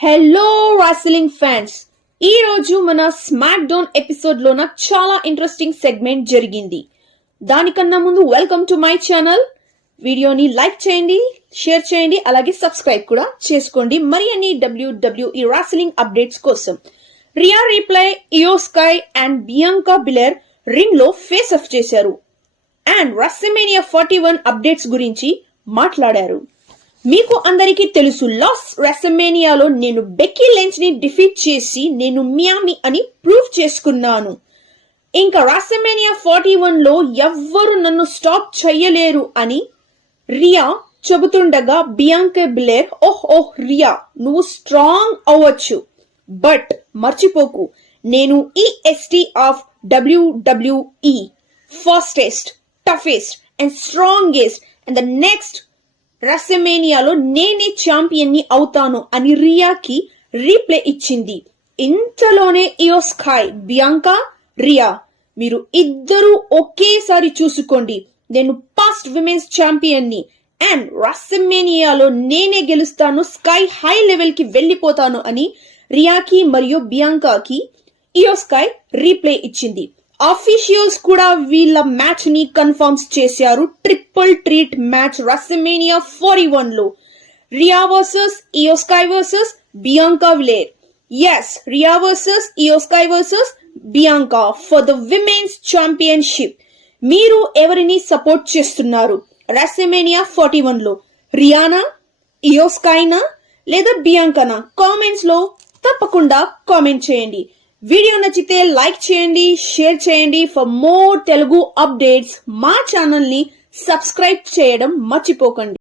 Hello wrestling fans, ఈ రోజు మన స్మాక్ డౌన్ ఎపిసోడ్ లోన చాలా ఇంట్రెస్టింగ్ సెగ్మెంట్ జరిగింది. దానికన్నా ముందు వెల్కమ్ టు మై ఛానల్. వీడియోని లైక్ చేయండి, షేర్ చేయండి, అలాగే సబ్స్క్రైబ్ కూడా చేసుకోండి మరి అన్ని WWE రెస్లింగ్ అప్డేట్స్ కోసం. Rhea Ripley, Iyo Sky and Bianca Belair ring లో ఫేస్ ఆఫ్ చేశారు అండ్ WrestleMania 41 అప్డేట్స్ గురించి మాట్లాడారు. మీకు అందరికీ తెలుసు, లాస్ట్ WrestleManiaలో నేను బెక్కీ లించ్ ని డిఫీట్ చేసి నేను మియామి అని ప్రూవ్ చేసుకున్నాను. ఇంకా WrestleMania 41 లో ఎవ్వరు నన్ను స్టాప్ చెయ్యలేరు అని రియా చెబుతుండగా బియాంకా బిలెర్, ఓహ్ రియా, నువ్వు స్ట్రాంగ్ అవ్వచ్చు, బట్ మర్చిపోకు, నేను EST of WWE, fastest, toughest and strongest and the next WrestleManiaలో నేనే ఛాంపియన్ ని అవుతాను అని రియాకి రీప్లే ఇచ్చింది. ఇంతలోనే ఇయో స్కై, బియాంకా, రియా, మీరు ఇద్దరు ఒకేసారి చూసుకోండి, నేను పాస్ట్ విమెన్స్ ఛాంపియన్ ని అండ్ WrestleManiaలో నేనే గెలుస్తాను, స్కై హై లెవెల్ కి వెళ్లిపోతాను అని రియాకి మరియు బియాంకాకి ఇయో స్కై రీప్లే ఇచ్చింది. ఆఫీషియల్స్ కూడా వీళ్ళ మ్యాచ్ ని కన్ఫర్మ్ చేశారు. ట్రిపుల్ ట్రీట్ మ్యాచ్ WrestleMania 41 లో Rhea versus Iyo Sky versus Bianca Belair. Yes, Rhea versus Iyo Sky versus Bianca for the women's championship. మీరు ఎవరిని సపోర్ట్ చేస్తున్నారు WrestleMania 41 లో? రియానా, ఇయో స్కైనా లేదా బియాంకానా? కామెంట్స్ లో తప్పకుండా కామెంట్ చేయండి. వీడియో నచ్చితే లైక్ చేయండి, షేర్ చేయండి. ఫర్ మోర్ తెలుగు అప్డేట్స్ మా ఛానల్ ని సబ్స్క్రైబ్ చేయడం మర్చిపోకండి.